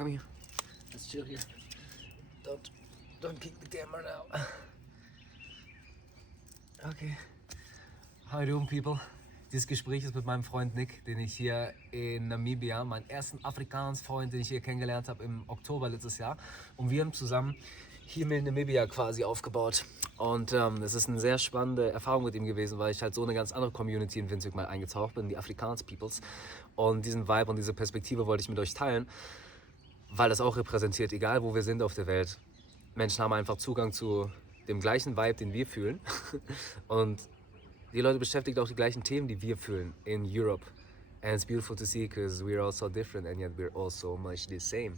come here. Let's chill here. Don't kick the camera now. Okay. How you doing, people? Dieses Gespräch ist mit meinem Freund Nick, den ich hier in Namibia, meinen ersten Afrikaans-Freund, den ich hier kennengelernt habe im Oktober letztes Jahr. Und wir haben zusammen hier in Namibia quasi aufgebaut. Und es ist eine sehr spannende Erfahrung mit ihm gewesen, weil ich halt so eine ganz andere Community in Windhoek mal eingetaucht bin, die Afrikaans-Peoples. Und diesen Vibe und diese Perspektive wollte ich mit euch teilen, weil das auch repräsentiert, egal wo wir sind auf der Welt. Menschen haben einfach Zugang zu dem gleichen Vibe, den wir fühlen. Und die Leute beschäftigt auch die gleichen Themen, die wir fühlen in Europe. And it's beautiful to see, because we're all so different and yet we're all so much the same.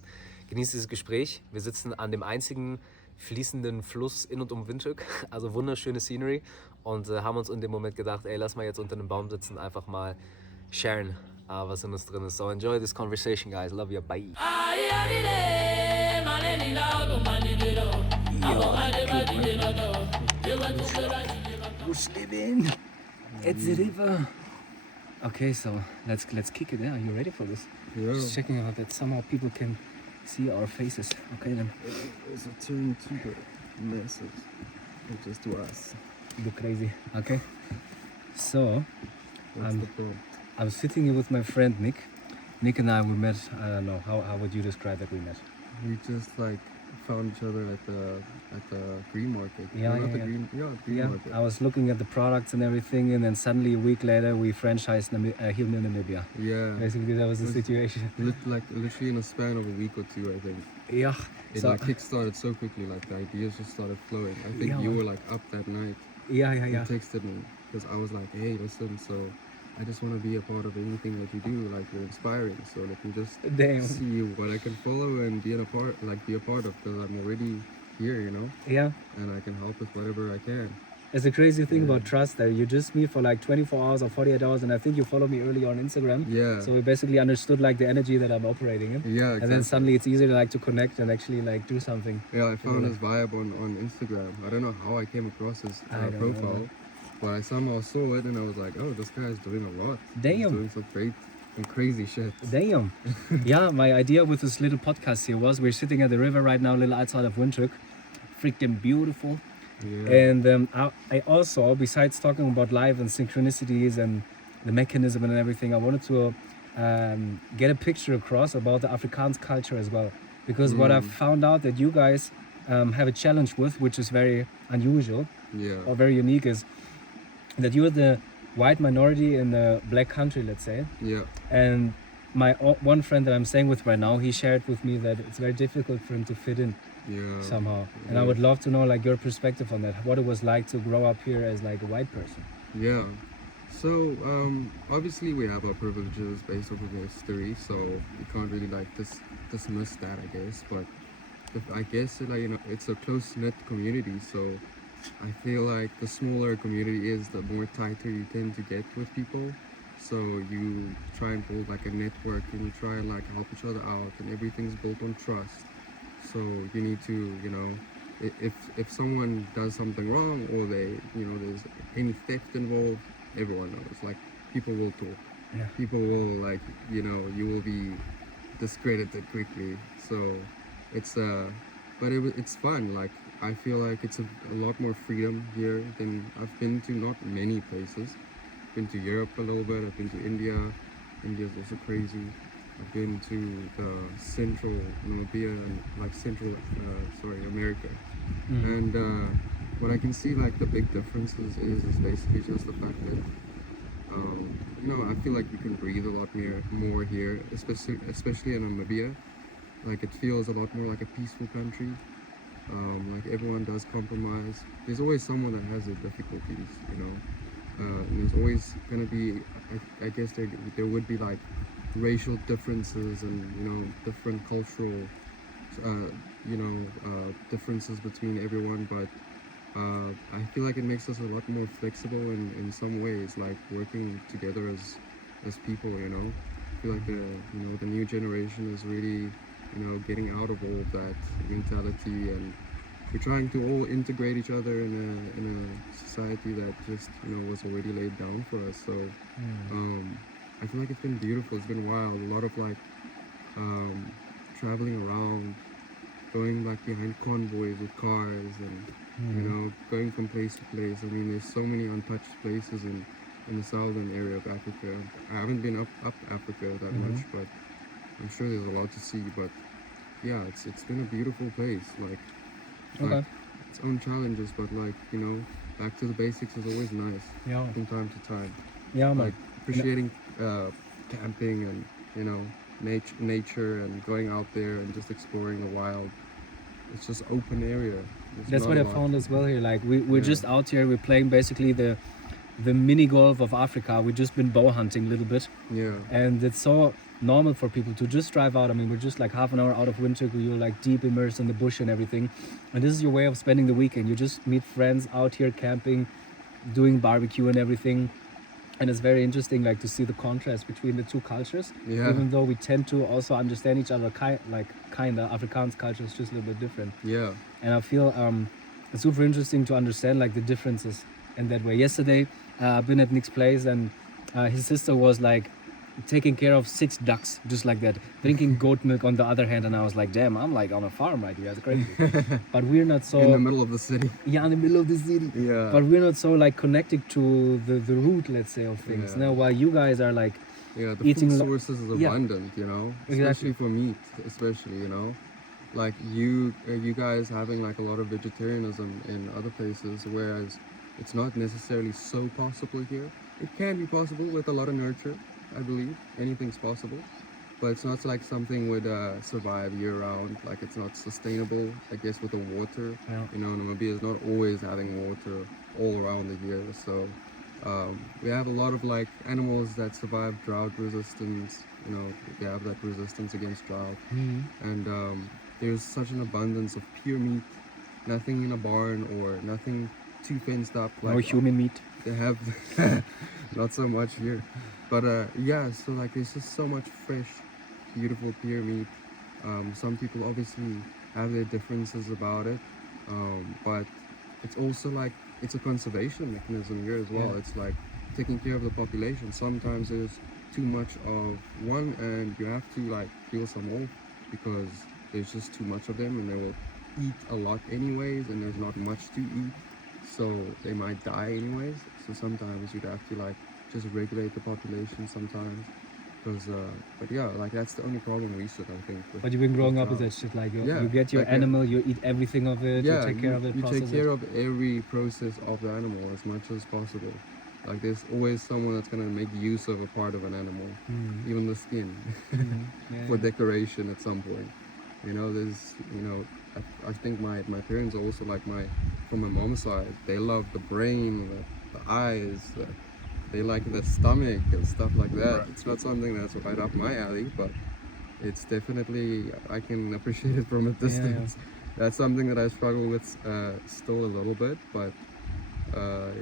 Genießt dieses Gespräch. Wir sitzen an dem einzigen fließenden Fluss in und um Windhoek, also wunderschöne Scenery, und haben uns in dem Moment gedacht, ey, lass mal jetzt unter einem Baum sitzen, einfach mal sharen, was in uns drin ist. So enjoy this conversation, guys. Love you. Bye. We're sleeping at the river. Okay, so let's kick it. Are you ready for this? Yeah. Just checking out that somehow people can see our faces. Okay then. It's a turn to the masses, not just to us. You look crazy. Okay. So What's the prompt? I'm sitting here with my friend Nick. Nick and I, we met. I don't know how would you describe that we met? We just like found each other at the green market. Yeah, Not the yeah. green Yeah, market. I was looking at the products and everything, and then suddenly a week later we franchised here in Namibia. Yeah. Basically, that was the Was- situation. Literally in a span of a week or two, I think. Yeah. It So, like kickstarted so quickly, like the ideas just started flowing. I think Yeah, you man. were like up that night. yeah. You texted me because I was like, hey, listen, so I just want to be a part of anything that you do. Like you're inspiring, so let me just Damn. see what I can follow and be a part of, because I'm already here, you know, Yeah. and I can help with whatever I can. It's a crazy thing Yeah. about trust that you just meet for like 24 hours or 48 hours, and I think you follow me earlier on Instagram. Yeah. So we basically understood like the energy that I'm operating in. Yeah, exactly. And then suddenly it's easier to connect and actually like do something. Yeah, I found Yeah. his vibe on Instagram. I don't know how I came across his I don't profile, know. but I somehow saw it and I was like, oh, this guy is doing a lot. He's Damn. doing some great and crazy shit. Damn. Yeah, my idea with this little podcast here was we're sitting at the river right now, a little outside of Windhoek. Freaking beautiful. Yeah. And I also, besides talking about life and synchronicities and the mechanism and everything, I wanted to get a picture across about the Afrikaans culture as well. Because what I've found out that you guys have a challenge with, which is very unusual Yeah. or very unique, is that you're the white minority in the black country, let's say. Yeah. And my one friend that I'm staying with right now, he shared with me that it's very difficult for him to fit in Yeah. somehow. And I would love to know like your perspective on that, what it was like to grow up here as like a white person. Yeah. So obviously we have our privileges based off of history, so you can't really like dismiss that, I guess. But I guess it's a close knit community, so I feel like the smaller a community is, the more tighter you tend to get with people. So you try and build like a network, and you try and like help each other out, and everything's built on trust. So you need to, if someone does something wrong, or there's any theft involved, everyone knows. Like people will talk. Yeah. People will you will be discredited quickly. So it's it's fun. Like I feel like it's a lot more freedom here than I've been to. Not many places. I've been to Europe a little bit. I've been to India. India's also crazy. I've been to the central Namibia and like America. And what I can see like the big differences is basically just the fact that I feel like you can breathe a lot more here, especially in Namibia. Like it feels a lot more like a peaceful country. Like everyone does compromise. There's always someone that has their difficulties, and there's always gonna be, I guess there would be like racial differences and different cultural differences between everyone, but I feel like it makes us a lot more flexible in some ways, like working together as people. I feel like the new generation is really getting out of all of that mentality, and we're trying to all integrate each other in a society that just was already laid down for us. So I feel like it's been beautiful. It's been wild. A lot of like traveling around, going like behind convoys with cars, and you know, going from place to place. I mean, there's so many untouched places in the southern area of Africa. I haven't been up Africa that much, but I'm sure there's a lot to see. But yeah, it's been a beautiful place. Like its own challenges, but like, you know, back to the basics is always nice. Yeah. From time to time. Yeah, man. Like appreciating camping and, you know, nature and going out there and just exploring the wild. It's just open area. That's what I found as well here. Like we're just out here. We're playing basically the mini golf of Africa. We've just been bow hunting a little bit. Yeah. And it's so normal for people to just drive out. I mean, we're just like half an hour out of Windhoek, where you're like deep immersed in the bush and everything. And this is your way of spending the weekend. You just meet friends out here camping, doing barbecue and everything. And it's very interesting, like, to see the contrast between the two cultures. Yeah. Even though we tend to also understand each other, kinda. Afrikaans culture is just a little bit different. Yeah. And I feel it's super interesting to understand like the differences in that way. Yesterday, I've been at Nick's place, and his sister was like taking care of 6 ducks, just like that, drinking goat milk on the other hand, and I was like, damn, I'm like on a farm right here. That's crazy. But we're not so In the middle of the city. yeah, in the middle of the city. Yeah. But we're not so like connected to the root, let's say, of things. Yeah. Now, while you guys are like Yeah, the eating food lo- sources is Yeah. abundant, you know, Exactly. especially for meat, especially, you know, like you guys having like a lot of vegetarianism in other places, whereas it's not necessarily so possible here. It can be possible with a lot of nurture, I believe. Anything's possible, but it's not like something would survive year round. Like it's not sustainable, I guess, with the water. Yeah. You know, Namibia is not always having water all around the year, so. We have a lot of like animals that survive drought resistance. You know, they have that resistance against drought, and there's such an abundance of pure meat. Nothing in a barn or nothing too fenced up. no human meat. They have not so much here, but yeah. So like, there's just so much fresh, beautiful pure meat. Some people obviously have their differences about it, but it's also like it's a conservation mechanism here as well. Yeah. It's like taking care of the population. Sometimes there's too much of one, and you have to like kill some off because there's just too much of them, and they will eat a lot anyways, and there's not much to eat, so they might die anyways. So sometimes you'd have to like just regulate the population sometimes, because but yeah, like that's the only problem we should, I think. But you've been growing up with drought. that shit. Like you Yeah, get your like, animal, you eat everything of it, Yeah, you take care of it, you process take care it. of every process of the animal as much as possible. Like there's always someone that's gonna make use of a part of an animal, even the skin, Yeah, for yeah. decoration at some point. You know, there's, you know, I think my parents are also like from my mom's side, they love the brain, the eyes, they like the stomach and stuff like that. Right. It's not something that's right up my alley, but it's definitely, I can appreciate it from a distance. That's something that I struggle with still a little bit, but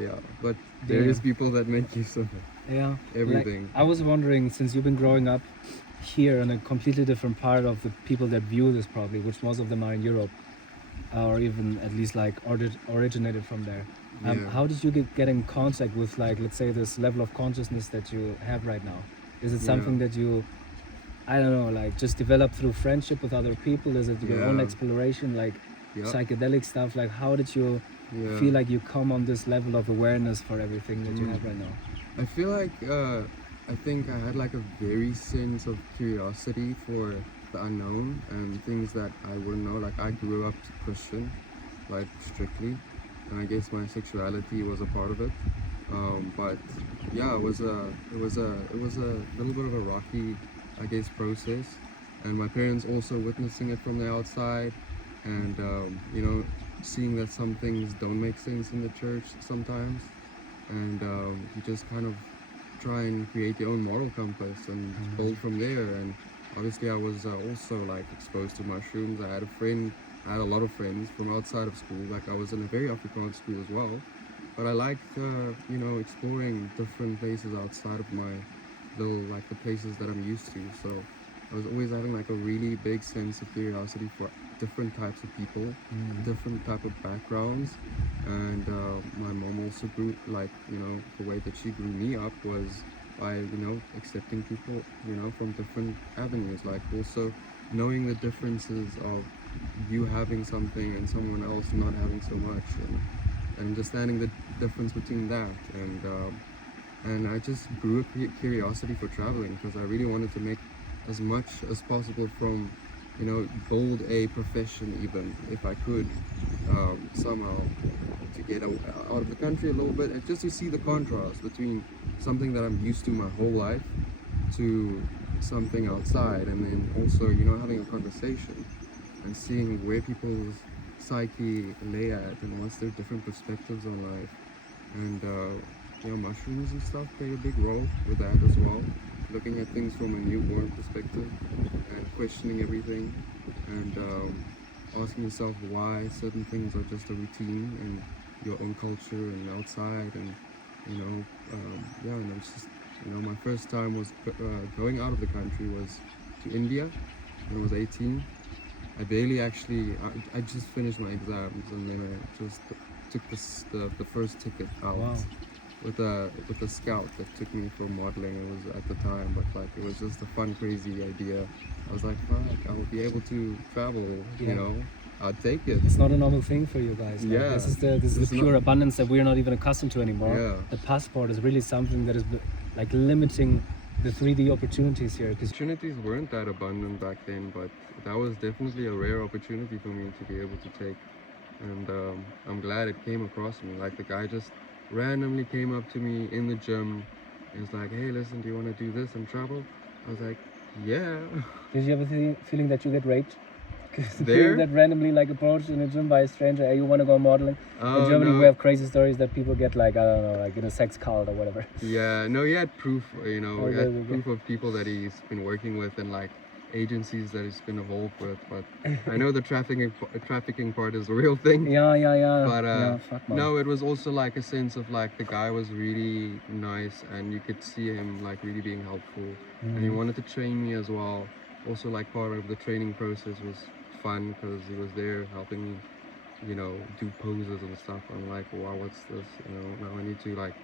yeah. But there Yeah. is people that make use of it. Yeah. Everything. Like, I was wondering, since you've been growing up here in a completely different part of the people that view this probably, which most of them are in Europe, or even at least like originated from there. Yeah. How did you get in contact with, like, let's say, this level of consciousness that you have right now? Is it something that you, I don't know, like just develop through friendship with other people? Is it your own Yeah. exploration, like Yep. psychedelic stuff? Like, how did you Yeah. feel like you come on this level of awareness for everything that you have right now? I feel like I think I had like a very sense of curiosity for the unknown and things that I wouldn't know. Like I grew up Christian, like strictly, and I guess my sexuality was a part of it. But yeah, it was a little bit of a rocky, I guess, process, and my parents also witnessing it from the outside, and you know, seeing that some things don't make sense in the church sometimes, and you just kind of try and create your own moral compass and build from there. And obviously I was also like exposed to mushrooms. I had a lot of friends from outside of school. Like I was in a very Afrikaans school as well, but I liked you know, exploring different places outside of my little, like the places that I'm used to. So I was always having like a really big sense of curiosity for different types of people, different type of backgrounds. And my mom also grew, like, you know, the way that she grew me up was by, you know, accepting people, you know, from different avenues. Like also knowing the differences of you having something and someone else not having so much, and understanding the difference between that, and I just grew a curiosity for traveling because I really wanted to make as much as possible from, build a profession even if I could, somehow, to get out of the country a little bit, and just to see the contrast between something that I'm used to my whole life to something outside, and then also, having a conversation and seeing where people's psyche lay at and what's their different perspectives on life. And mushrooms and stuff play a big role with that as well, looking at things from a newborn perspective and questioning everything, and asking yourself why certain things are just a routine in your own culture and outside, and and it's just, my first time was going out of the country was to India when I was 18. I barely actually, I just finished my exams, and then I just took the first ticket out. Wow. With a scout that took me for modeling. It was at the time, but like it was just a fun, crazy idea. I was like, fuck, I will be able to travel. I'll take it. It's not a normal thing for you guys. Like, Yeah. This is the pure abundance that we're not even accustomed to anymore. Yeah. The passport is really something that is like limiting the 3D opportunities here. Because Opportunities weren't that abundant back then, but that was definitely a rare opportunity for me to be able to take. And I'm glad it came across me. Like the guy just randomly came up to me in the gym and was like, hey, listen, do you want to do this and travel? I was like, yeah. did you ever feeling that you get raped? There? That randomly like approached in a gym by a stranger, hey, you want to go modeling? Oh, In Germany, no. we have crazy stories that people get like, I don't know, like in a sex cult or whatever. Yeah, no, he had proof, he Okay, had okay. proof of people that he's been working with and like agencies that he's been involved with. But I know the trafficking part is a real thing. Yeah. But yeah, fuck man. no, it was also like a sense of like the guy was really nice, and you could see him like really being helpful, and he wanted to train me as well. Also, like part of the training process was fun because he was there helping me, do poses and stuff. I'm like, wow, what's this? Now I need to like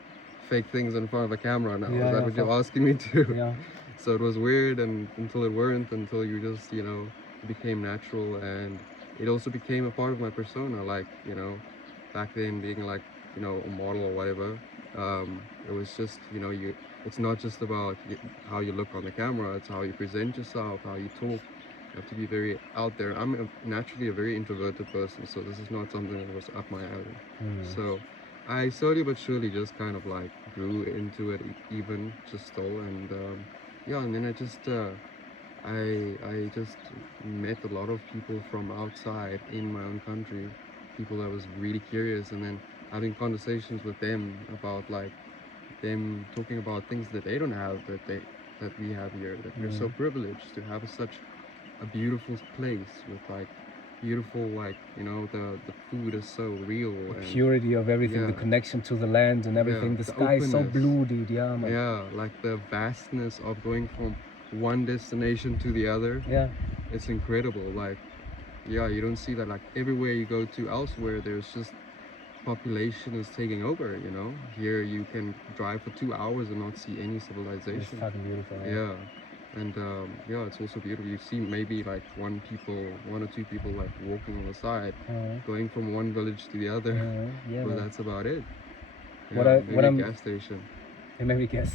fake things in front of a camera now. Yeah, Is that yeah, what you're fuck. asking me to? Yeah. So it was weird, and until it weren't, until you just, it became natural, and it also became a part of my persona. Like, back then being like, a model or whatever, it was just, it's not just about how you look on the camera, it's how you present yourself, how you talk. You have to be very out there. I'm naturally a very introverted person, so this is not something that was up my alley. So I slowly but surely just kind of like grew into it, even just still, and and then I just met a lot of people from outside in my own country, people that was really curious, and then having conversations with them about like them talking about things that they don't have, that we have here, that we're so privileged to have such a beautiful place with like beautiful, like, the food is so real, and Purity of everything, yeah. the connection to the land and everything. Yeah, the the sky is so openness. blue, dude. Yeah, man. Yeah, like the vastness of going from one destination to the other. Yeah. It's incredible. Like, yeah, you don't see that like everywhere you go to elsewhere, there's just population is taking over, Here you can drive for 2 hours and not see any It's civilization. fucking beautiful. Yeah. And it's also beautiful. You see maybe like one or two people like walking on the side, going from one village to the other. Yeah, But man. that's about it. What Yeah, I- maybe what a I'm- gas station. And maybe guess.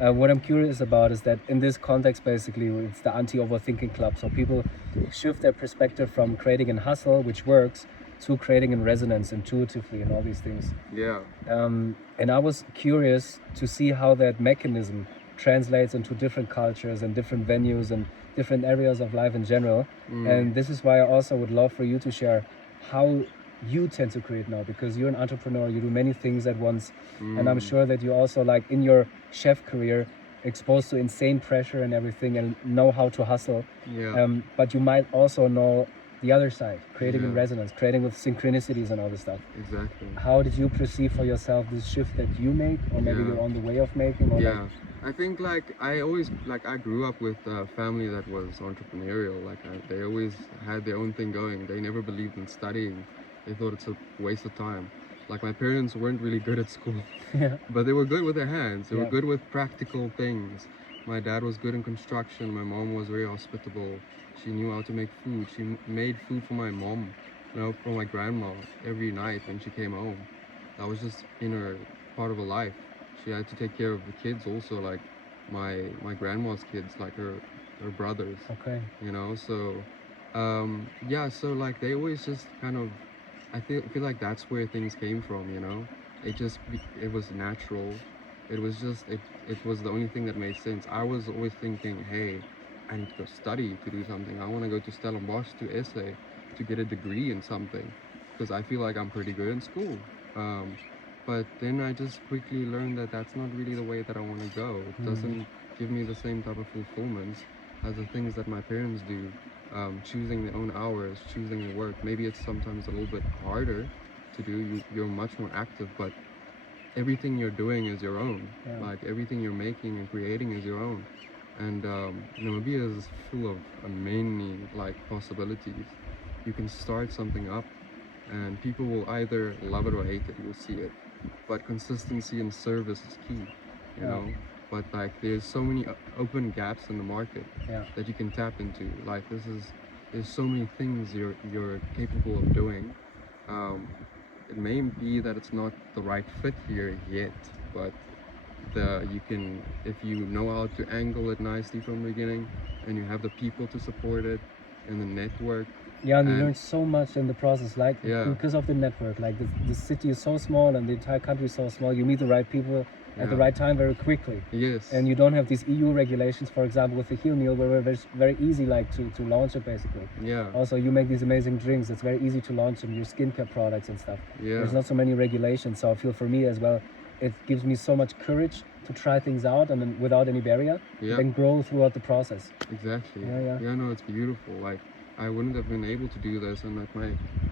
What I'm curious about is that in this context, basically, it's the anti-overthinking club. So people shift their perspective from creating in hustle, which works, to creating in resonance intuitively and all these things. Yeah. And I was curious to see how that mechanism translates into different cultures and different venues and different areas of life in general. And this is why I also would love for you to share how you tend to create now, because you're an entrepreneur, you do many things at once, and I'm sure that you also, like in your chef career, exposed to insane pressure and everything and know how to hustle. Yeah. But you might also know the other side, creating in Yeah. resonance, creating with synchronicities and all this stuff. Exactly. How did you perceive for yourself this shift that you made, or maybe Yeah. you're on the way of making? Or Yeah, I think like I grew up with a family that was entrepreneurial. Like they always had their own thing going. They never believed in studying. They thought it's a waste of time. Like my parents weren't really good at school, Yeah. but they were good with their hands. They were Yeah. good with practical things. My dad was good in construction. My mom was very hospitable. She knew how to make food. She made food for my mom, for my grandma every night when she came home. That was just in her part of her life. She had to take care of the kids also, like my grandma's kids, like her brothers. Okay. So yeah, so like they always just kind of, I feel like that's where things came from. It was natural. It was the only thing that made sense. I was always thinking, hey, I need to go study to do something. I want to go to Stellenbosch to essay, to get a degree in something, because I feel like I'm pretty good in school. Um, but then I just quickly learned that that's not really the way that I want to go. It doesn't give me the same type of fulfillment as the things that my parents do. Choosing their own hours, choosing their work. Maybe it's sometimes a little bit harder to do. You're much more active, but everything you're doing is your own. Yeah. Like everything you're making and creating is your own. And Namibia is full of many like possibilities. You can start something up, and people will either love it or hate it. You'll see it. But consistency and service is key. You Yeah. know. But like, there's so many open gaps in the market Yeah. that you can tap into. Like there's so many things you're capable of doing. It may be that it's not the right fit here yet, but you can, if you know how to angle it nicely from the beginning, and you have the people to support it, and the network. Yeah, and you And learn so much in the process, like Yeah. because of the network. Like the city is so small and the entire country is so small. You meet the right people at the Yeah. right time very quickly. Yes. And you don't have these EU regulations, for example, with the heel meal, where it's very easy, like to launch it basically. Yeah. Also, you make these amazing drinks. It's very easy to launch them, your skincare products and stuff. Yeah. There's not so many regulations, so I feel for me as well, it gives me so much courage to try things out and then without any barrier, Yeah. then grow throughout the process. Exactly. Yeah. Yeah, no, it's beautiful. Like, I wouldn't have been able to do this, and like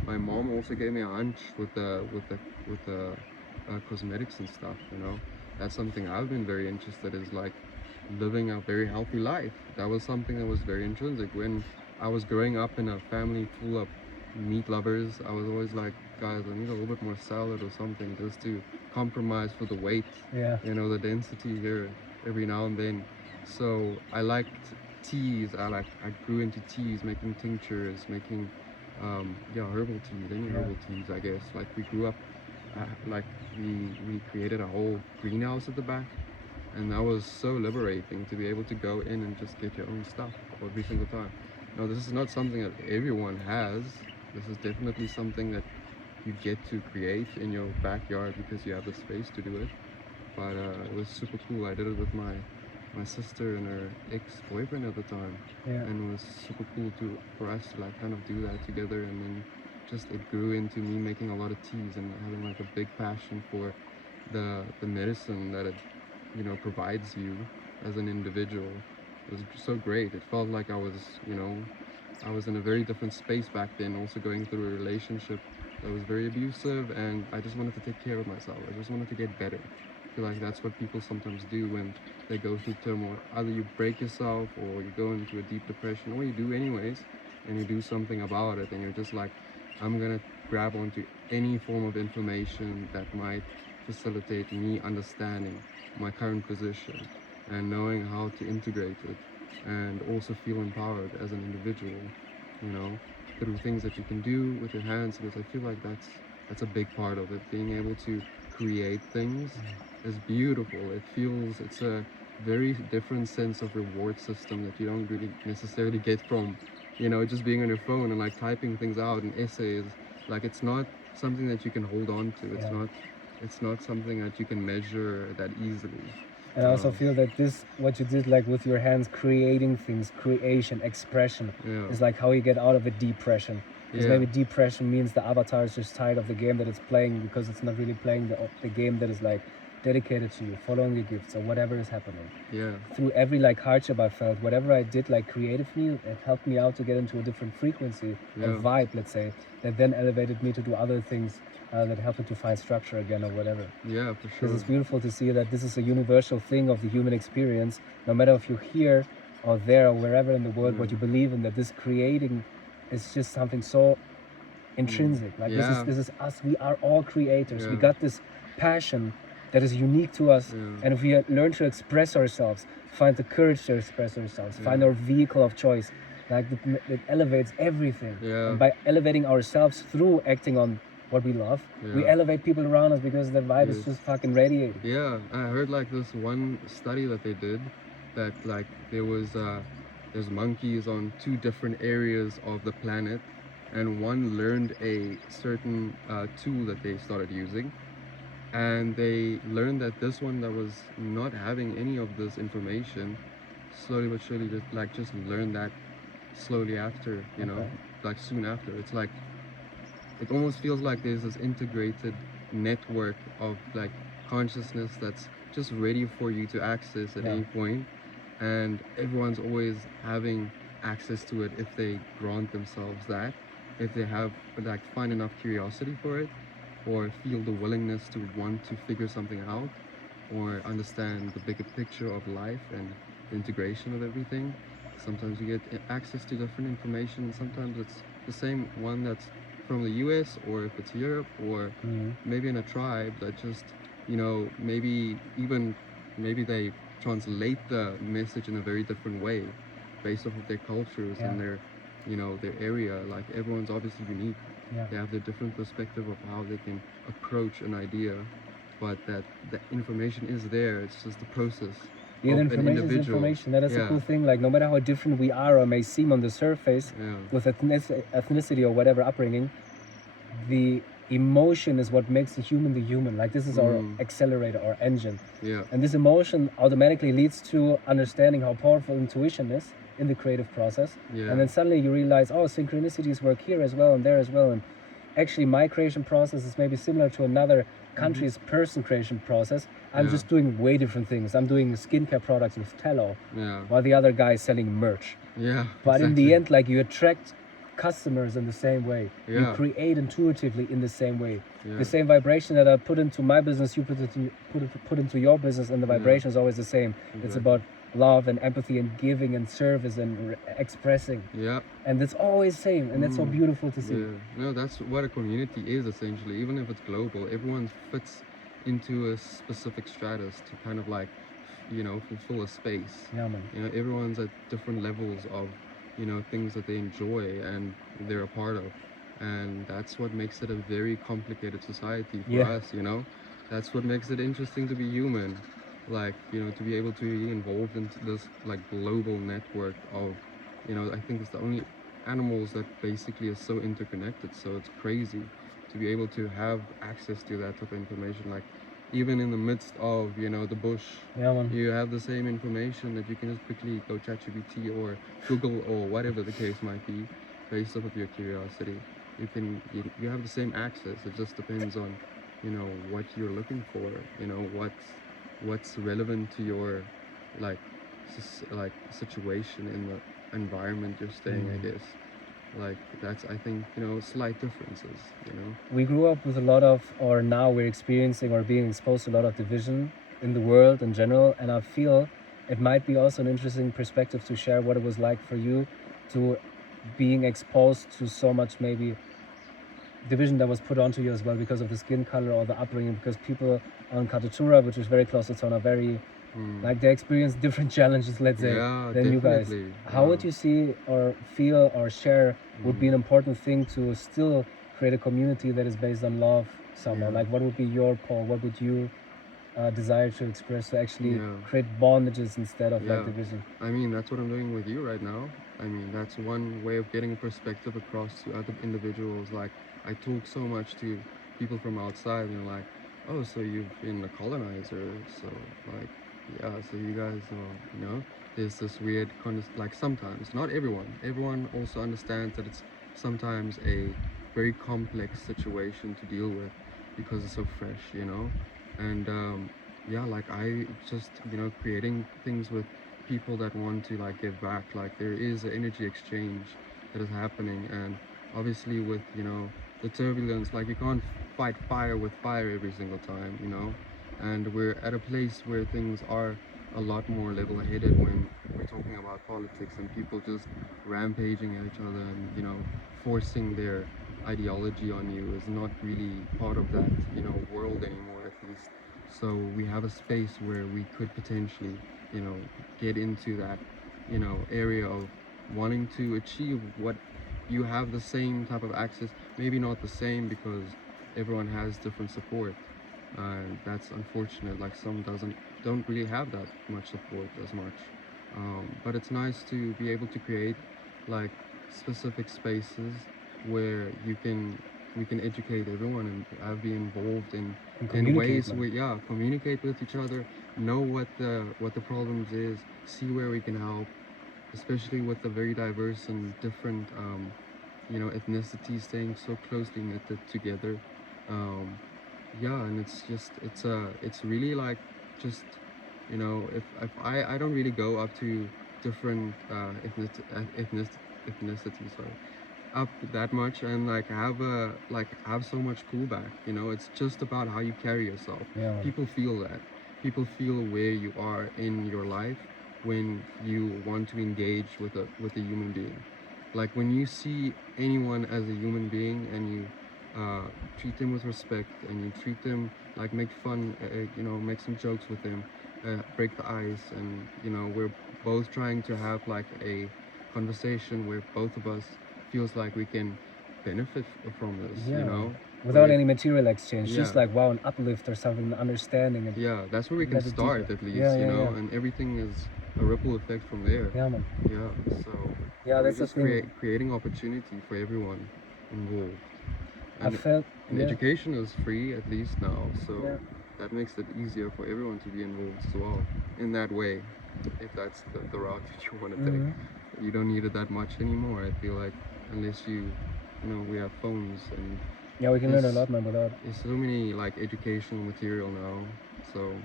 my mom also gave me a hunch with the cosmetics and stuff. That's something I've been very interested is like living a very healthy life. That was something that was very intrinsic. When I was growing up in a family full of meat lovers, I was always like, guys, I need a little bit more salad or something just to compromise for the weight. Yeah. The density here every now and then. So I liked teas. I grew into teas, making tinctures, making herbal teas, any herbal teas, I guess. Like we grew up, like we created a whole greenhouse at the back, and that was so liberating to be able to go in and just get your own stuff every single time. Now, this is not something that everyone has. This is definitely something that you get to create in your backyard because you have the space to do it. But it was super cool. I did it with my sister and her ex-boyfriend at the time. Yeah. And it was super cool for us to like kind of do that together, and then just it grew into me making a lot of teas and having like a big passion for the medicine that it provides you as an individual. It was so great. It felt like I was in a very different space back then, also going through a relationship that was very abusive, and I just wanted to take care of myself. I just wanted to get better. I feel like that's what people sometimes do when they go through turmoil. Either you break yourself, or you go into a deep depression, or you do anyways, and you do something about it, and you're just like, I'm gonna grab onto any form of information that might facilitate me understanding my current position and knowing how to integrate it, and also feel empowered as an individual, through things that you can do with your hands, because I feel like that's a big part of it. Being able to create things is beautiful. It's a very different sense of reward system that you don't really necessarily get from, just being on your phone and like typing things out in essays. Like, it's not something that you can hold on to. It's not something that you can measure that easily. And I also feel that what you did, like with your hands, creating things, creation, expression, is like how you get out of a depression. Because maybe depression means the avatar is just tired of the game that it's playing, because it's not really playing the game that is like dedicated to you, following your gifts or whatever is happening. Yeah. Through every like hardship I felt, whatever I did like creatively, it helped me out to get into a different frequency, a vibe, let's say, that then elevated me to do other things that helped me to find structure again or whatever. Yeah, for sure. Because it's beautiful to see that this is a universal thing of the human experience, no matter if you're here or there or wherever in the world, what you believe in, that this creating is just something so intrinsic. Like this is us. We are all creators. We got this passion that is unique to us. Yeah. And if we learn to express ourselves, find the courage to express ourselves, find our vehicle of choice, like it elevates everything. Yeah. And by elevating ourselves through acting on what we love, we Yeah. elevate people around us because the vibe is Yes. just fucking radiating. Yeah, I heard like this one study that they did that like there's monkeys on two different areas of the planet, and one learned a certain tool that they started using, and they learned that this one that was not having any of this information slowly but surely just learned that slowly after, you know, like soon after. It's like it almost feels like there's this integrated network of like consciousness that's just ready for you to access at any point, and everyone's always having access to it if they grant themselves that, if they have like find enough curiosity for it, or feel the willingness to want to figure something out, or understand the bigger picture of life and the integration of everything. Sometimes you get access to different information. Sometimes it's the same one that's from the US, or if it's Europe, or maybe in a tribe that just, you know, maybe they translate the message in a very different way based off of their cultures and their, you know, their area. Like everyone's obviously unique. They have their different perspective of how they can approach an idea, but that the information is there. It's just the process. Yeah, the of an information is individual. information. That is a cool thing. Like no matter how different we are or may seem on the surface, with ethnicity or whatever upbringing, the emotion is what makes the human. Like this is our accelerator, our engine. Yeah. And this emotion automatically leads to understanding how powerful intuition is in the creative process. Yeah. And then suddenly you realize, oh, synchronicities work here as well and there as well. And actually my creation process is maybe similar to another country's person creation process. I'm just doing way different things. I'm doing skincare products with tallow, while the other guy is selling merch. Yeah. But in the end, like you attract customers in the same way. You create intuitively in the same way. The same vibration that I put into my business, you put into your business, and the vibration is always the same. Exactly. It's about love and empathy and giving and service and expressing. Yeah. And it's always same, and that's so beautiful to see. Yeah. No, that's what a community is essentially. Even if it's global, everyone fits into a specific stratus to kind of like, you know, fulfill a space. Yeah, man. You know, everyone's at different levels of, you know, things that they enjoy and they're a part of, and that's what makes it a very complicated society for us. You know, that's what makes it interesting to be human. Like, you know, to be able to be involved into this like global network of, you know, I think it's the only animals that basically are so interconnected. So it's crazy to be able to have access to that type of information. Like even in the midst of, you know, the bush, you have the same information that you can just quickly go ChatGPT or Google or whatever the case might be, based off of your curiosity. You have the same access. It just depends on, you know, what you're looking for. You know, what's relevant to your like situation in the environment you're staying. I guess like that's, I think, you know, slight differences. You know, we grew up with a lot of, or now we're experiencing or being exposed to a lot of division in the world in general, and I feel it might be also an interesting perspective to share what it was like for you to being exposed to so much maybe division that was put onto you as well because of the skin color or the upbringing, because people on Katatura, which is very close to Tsona, very like they experience different challenges, let's say, than you guys. How would you see or feel or share would be an important thing to still create a community that is based on love somehow? Like what would be your pull? What would you desire to express to actually create bondages instead of like division? I mean, that's what I'm doing with you right now. I mean, that's one way of getting a perspective across to other individuals. Like I talk so much to people from outside, and they're like, oh, so you've been a colonizer, so like, yeah, so you guys are, you know, there's this weird kind of, like sometimes, not everyone also understands that it's sometimes a very complex situation to deal with because it's so fresh, you know. And yeah, like I just, you know, creating things with people that want to like give back. Like there is an energy exchange that is happening, and obviously with, you know, the turbulence, like you can't fight fire with fire every single time, you know. And we're at a place where things are a lot more level-headed when we're talking about politics and people just rampaging at each other and, you know, forcing their ideology on you is not really part of that, you know, world anymore, at least. So we have a space where we could potentially, you know, get into that, you know, area of wanting to achieve what you have the same type of access, maybe not the same because everyone has different support. And that's unfortunate. Like some don't really have that much support as much. But it's nice to be able to create like specific spaces where we can educate everyone and be involved in ways man. where communicate with each other, know what the problems is, see where we can help, especially with the very diverse and different you know, ethnicities staying so closely knitted together. Um, yeah, and it's just it's really like just, you know, if I don't really go up to different ethnicities, sorry, up that much and like have so much pullback. You know, it's just about how you carry yourself. Yeah. People feel that. People feel where you are in your life when you want to engage with a human being. Like when you see anyone as a human being and you treat them with respect and you treat them like make fun, you know, make some jokes with them, break the ice, and you know we're both trying to have like a conversation where both of us feels like we can benefit from this, Yeah. you know, Without where, any material exchange, just Yeah. like wow, an uplift or something, an understanding. And yeah, that's where we can let it start deeper. at least, Yeah, you yeah, know, yeah. and everything is a ripple effect from there. Yeah, man. Yeah, so Yeah, we're that's the just thing. creating opportunity for everyone involved. I And, felt, and yeah, education is free at least now, so yeah. that makes it easier for everyone to be involved as well in that way, if that's the route that you want to take. Mhm. You don't need it that much anymore, I feel like, unless you know, we have phones and Yeah, we can learn a there's, lot, man, without. there's so many like educational material now, so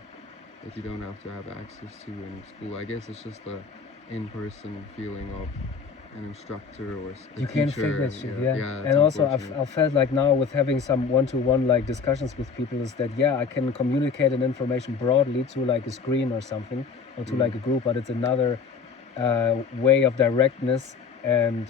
that you don't have to have access to in school. I guess it's just the in-person feeling of an instructor or a You can't fake teacher. that shit, Yeah, yeah. yeah, it's And also, unfortunate. I've felt like now with having some one-to-one like discussions with people is that yeah, I can communicate an information broadly to like a screen or something or to like a group, but it's another way of directness and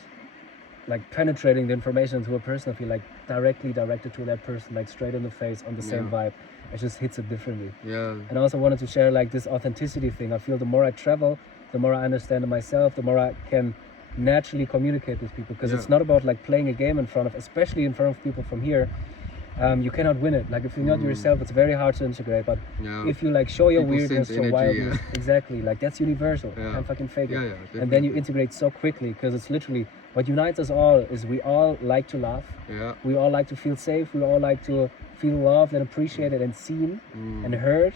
like penetrating the information into a person. I feel like directly directed to that person, like straight in the face on the same Yeah. vibe. It just hits it differently. Yeah, And I also wanted to share like this authenticity thing. I feel the more I travel, the more I understand myself, the more I can naturally communicate with people because it's Yeah. not about like playing a game in front of, especially in front of people from here. You cannot win it. Like if you're not yourself, it's very hard to integrate. But yeah. if you like show your People weirdness, sense your energy, wildness, yeah. exactly, like that's universal. You Yeah. can't fucking fake it. Yeah, yeah, And then you definitely. integrate so quickly because it's literally what unites us all is we all like to laugh. Yeah. We all like to feel safe. We all like to feel loved and appreciated and seen and heard.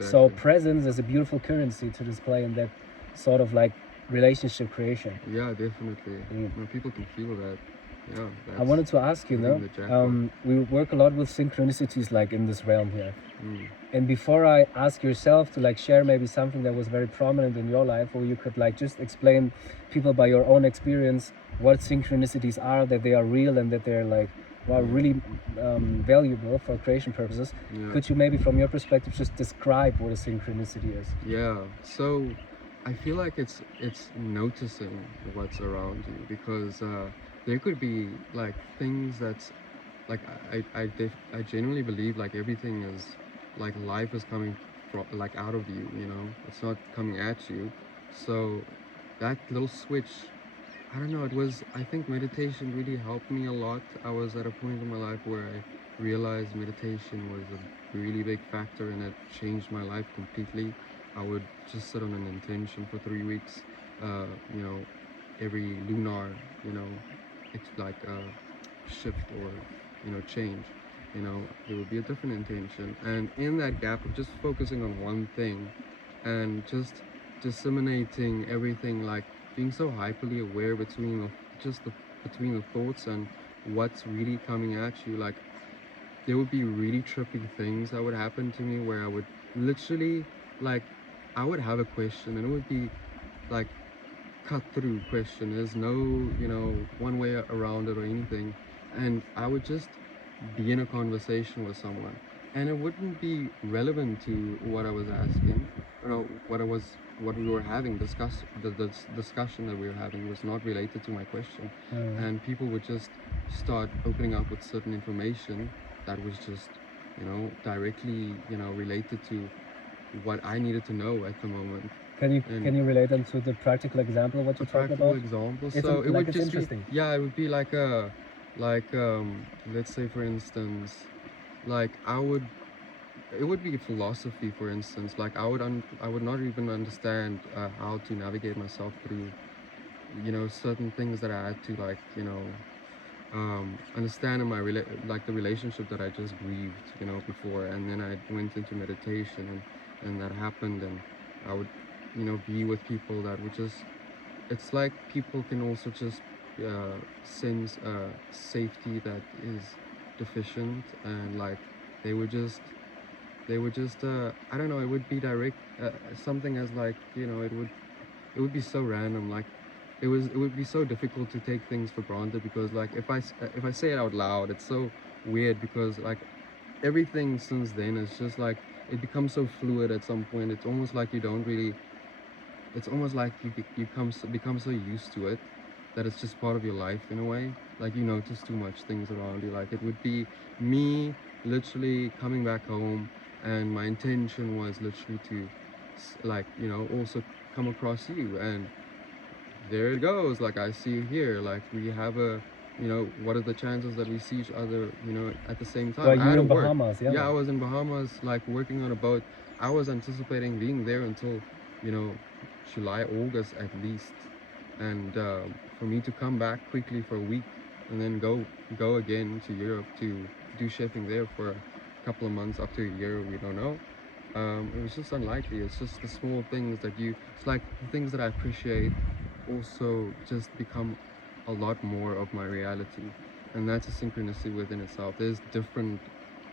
So Exactly. presence is a beautiful currency to display in that sort of like relationship creation. Yeah, definitely. Mm. No, people can feel that. Yeah, that's I wanted to ask you, hitting no? the jackpot. We work a lot with synchronicities like in this realm here. Mm. And before I ask yourself to like share maybe something that was very prominent in your life, or you could like just explain people by your own experience what synchronicities are, that they are real and that they're like really valuable for creation purposes. Yeah. Could you maybe from your perspective just describe what a synchronicity is? Yeah. So I feel like it's noticing what's around you because there could be like things that's like I genuinely believe like everything is like life is coming from like out of you, you know, it's not coming at you. So that little switch, I don't know, it was, I think meditation really helped me a lot. I was at a point in my life where I realized meditation was a really big factor and it changed my life completely. I would just sit on an intention for 3 weeks, you know, every lunar, you know, it's like a shift or, you know, change. You know, there would be a different intention. And in that gap of just focusing on one thing and just disseminating everything, like being so hyperly aware between between the thoughts and what's really coming at you. Like there would be really trippy things that would happen to me where I would literally like I would have a question and it would be like cut through question. There's no, you know, one way around it or anything. And I would just be in a conversation with someone and it wouldn't be relevant to what I was asking, you know, what we were having the discussion that we were having was not related to my question. And people would just start opening up with certain information that was just, directly, related to what I needed to know at the moment. And Can you relate them to the practical example of what a you're talking practical about? example. It's So it would it's just be, interesting. yeah, it would be like let's say for instance, like it would be philosophy, for instance. Like I would not even understand how to navigate myself through, certain things that I had to, like, understand in my like the relationship that I just grieved, before, and then I went into meditation, and that happened, and I would, be with people that would just, it's like people can also just sense safety that is deficient, and like they would just I don't know, it would be direct, something as like, it would be so random, like it would be so difficult to take things for granted, because like if I say it out loud, it's so weird, because like everything since then is just like, it becomes so fluid at some point. It's almost like you don't really, it's almost like you become so used to it that it's just part of your life in a way. Like you notice too much things around you. Like it would be me literally coming back home, and my intention was literally to like, also come across you, and there it goes. Like I see you here. Like we have a, what are the chances that we see each other, at the same time? Well, I had you to in work. Bahamas, yeah. Yeah, I was in Bahamas, like working on a boat. I was anticipating being there until, you know, July, August at least, and for me to come back quickly for a week and then go again to Europe to do chefing there for a couple of months after a year, we don't know. It was just unlikely. It's just the small things that it's like the things that I appreciate also just become a lot more of my reality. And that's a synchronicity within itself. There's different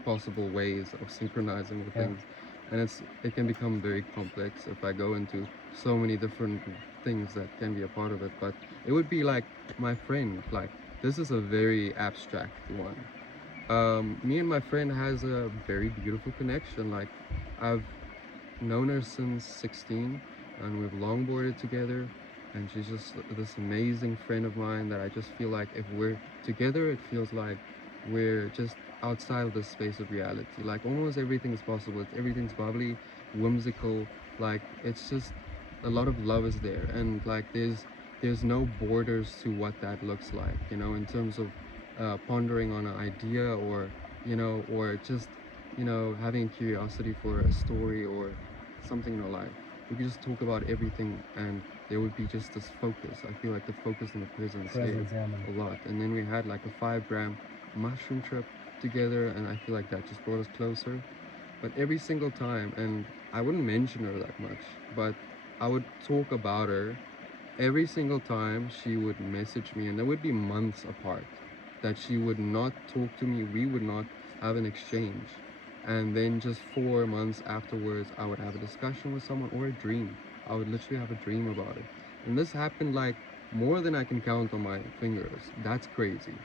possible ways of synchronizing with Yeah. things. And it can become very complex if I go into so many different things that can be a part of it. But it would be like my friend, like this is a very abstract one. Me and my friend has a very beautiful connection. Like I've known her since 16, and we've longboarded together, and she's just this amazing friend of mine that I just feel like if we're together, it feels like we're just outside of the space of reality. Like almost everything's possible. Everything's bubbly, whimsical. Like it's just a lot of love is there, and like there's no borders to what that looks like. In terms of pondering on an idea, or or just having curiosity for a story or something in our life. We could just talk about everything, and there would be just this focus. I feel like the focus and the presence there Yeah, man. a lot. And then we had like a 5 gram mushroom trip together, and I feel like that just brought us closer. But every single time, and I wouldn't mention her that much, but I would talk about her every single time. She would message me, and there would be months apart that she would not talk to me. We would not have an exchange, and then just 4 months afterwards, I would have a discussion with someone, or a dream. I would literally have a dream about it. And this happened like more than I can count on my fingers. That's crazy.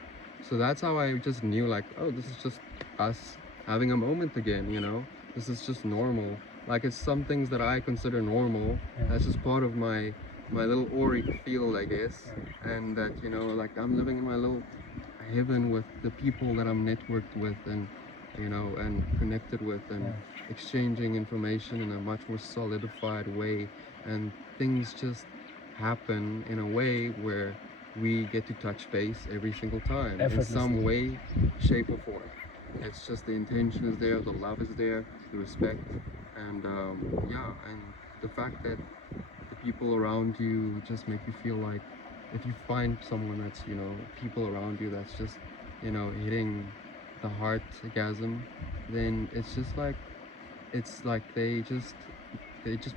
So that's how I just knew, like, oh, this is just us having a moment again. This is just normal. Like it's some things that I consider normal. Yeah. That's just part of my little auric field, I guess. And that, like I'm living in my little heaven with the people that I'm networked with, and and connected with, and Yeah. exchanging information in a much more solidified way, and things just happen in a way where we get to touch base every single time in some Effortlessly. way, shape, or form. It's just the intention is there, the love is there, the respect, and yeah, and the fact that the people around you just make you feel like, if you find someone that's, people around you that's just, hitting the heart orgasm, then it's like they just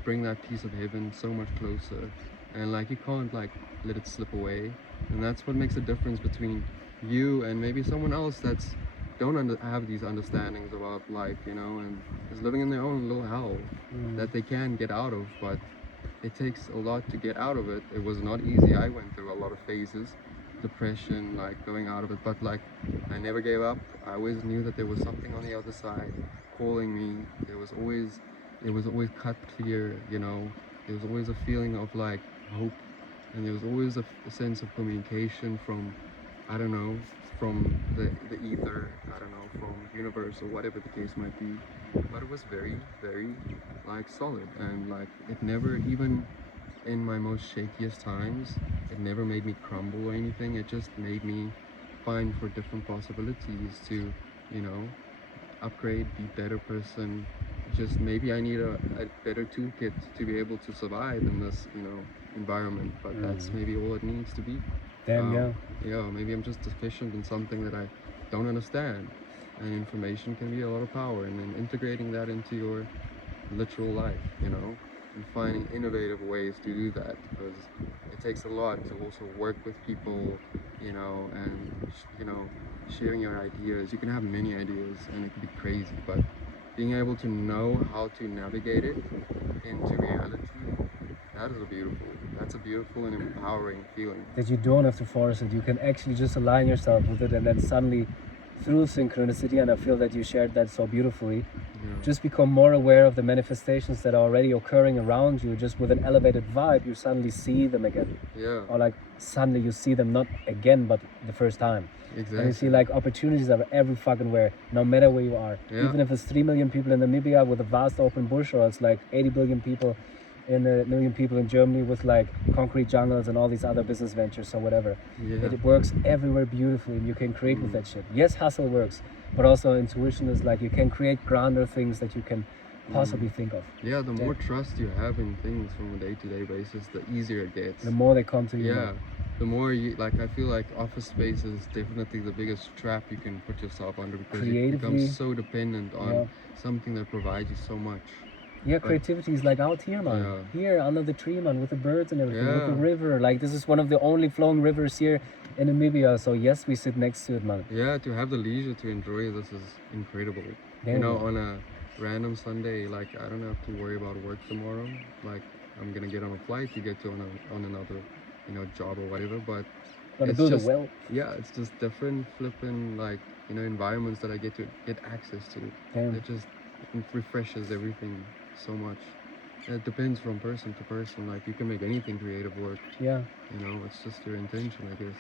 bring that piece of heaven so much closer, and like you can't like let it slip away. And that's what makes a difference between you and maybe someone else that's don't have these understandings about life, and is living in their own little hell that they can get out of. But it takes a lot to get out of it. It was not easy. I went through a lot of phases, depression, like going out of it, but like I never gave up. I always knew that there was something on the other side calling me. It was always cut clear, there was always a feeling of like hope, and there was always a sense of communication from I don't know, from the ether, I don't know, from universe or whatever the case might be. But it was very, very like solid, and like it never, even in my most shakiest times, it never made me crumble or anything. It just made me find for different possibilities to, you know, upgrade, be better person. Just maybe I need a better toolkit to be able to survive in this, you know, environment. But that's maybe all it needs to be. Damn, yeah. Yeah, maybe I'm just deficient in something that I don't understand. And information can be a lot of power, and then integrating that into your literal life, you know, and finding innovative ways to do that, because it takes a lot to also work with people, you know, and you know, sharing your ideas. You can have many ideas and it can be crazy, but being able to know how to navigate it into reality, that's a beautiful and empowering feeling. That you don't have to force it. You can actually just align yourself with it, and then suddenly, through synchronicity, and I feel that you shared that so beautifully, just become more aware of the manifestations that are already occurring around you. Just with an elevated vibe, you suddenly see them again. Yeah. Or like suddenly you see them not again, but the first time. Exactly. And you see like opportunities are every fucking where, no matter where you are. Yeah. Even if it's 3 million people in Namibia with a vast open bush, or it's like 80 billion people in a million people in Germany with like concrete jungles and all these other business ventures or whatever. Yeah. It works everywhere beautifully, and you can create with that shit. Yes, hustle works, but also intuition is like you can create grander things that you can possibly think of. Yeah, the more trust you have in things from a day-to-day basis, the easier it gets. The more they come to you. Yeah, the more you, like, I feel like office space is definitely the biggest trap you can put yourself under, because you become so dependent on something that provides you so much. Yeah, creativity is like out here, man. Yeah. Here under the tree, man, with the birds and everything, with the river. Like this is one of the only flowing rivers here in Namibia. So yes, we sit next to it, man. Yeah, to have the leisure to enjoy this is incredible. You know, on a random Sunday, like I don't have to worry about work tomorrow. Like I'm gonna get on a flight to get to on another, you know, job or whatever. But Gonna it's build just, it well. yeah, it's just different flipping, like, you know, environments that I get to get access to. Damn. It just refreshes everything so much. It depends from person to person. Like you can make anything creative work. Yeah. You know, it's just your intention, I guess.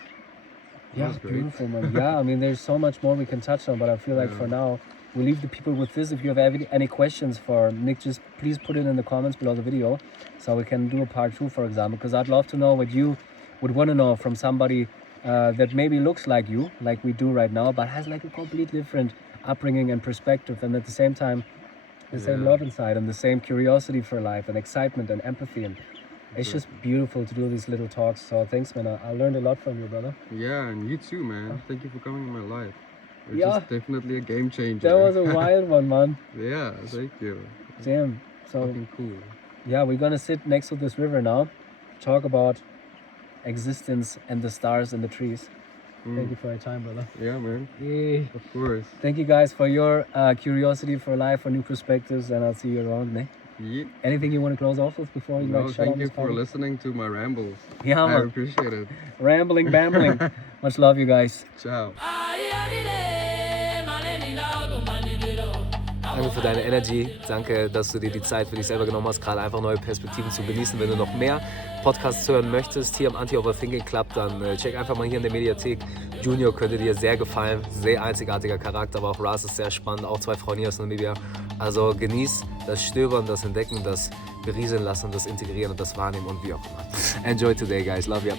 Yeah, beautiful, man. Yeah, I mean, there's so much more we can touch on, but I feel like for now, we leave the people with this. If you have any questions for Nick, just please put it in the comments below the video, so we can do a part 2, for example, because I'd love to know what you would want to know from somebody that maybe looks like you, like we do right now, but has like a completely different upbringing and perspective, and at the same time, the same love inside, and the same curiosity for life, and excitement and empathy, and it's just beautiful to do these little talks. So thanks, man. I learned a lot from you, brother. Yeah, and you too, man. Thank you for coming in my life. It's just definitely a game changer. That was a wild one, man. Yeah, thank you. Damn. So fucking cool. Yeah, we're gonna sit next to this river now, talk about existence and the stars and the trees. Thank you for your time, brother. Yeah, man. Yeah. Of course. Thank you guys for your curiosity for life, for new perspectives, and I'll see you around, ne? Yeah. Anything you want to close off with before you like shut thank on you this for party? listening to my rambles. Yeah, I man. appreciate it. Rambling, bambling. Much love, you guys. Ciao. Danke für deine Energy. Danke, dass du dir die Zeit für dich selber genommen hast, gerade einfach neue Perspektiven zu genießen. Wenn du noch mehr Podcasts hören möchtest, hier im Overthinking Club, dann check einfach mal hier in der Mediathek. Junior könnte dir sehr gefallen. Sehr einzigartiger Charakter, aber auch Ras ist sehr spannend. Auch 2 Frauen hier aus Namibia. Also genieß das Stöbern, das Entdecken, das Berieseln lassen, das Integrieren und das Wahrnehmen und wie auch immer. Enjoy today, guys. Love you.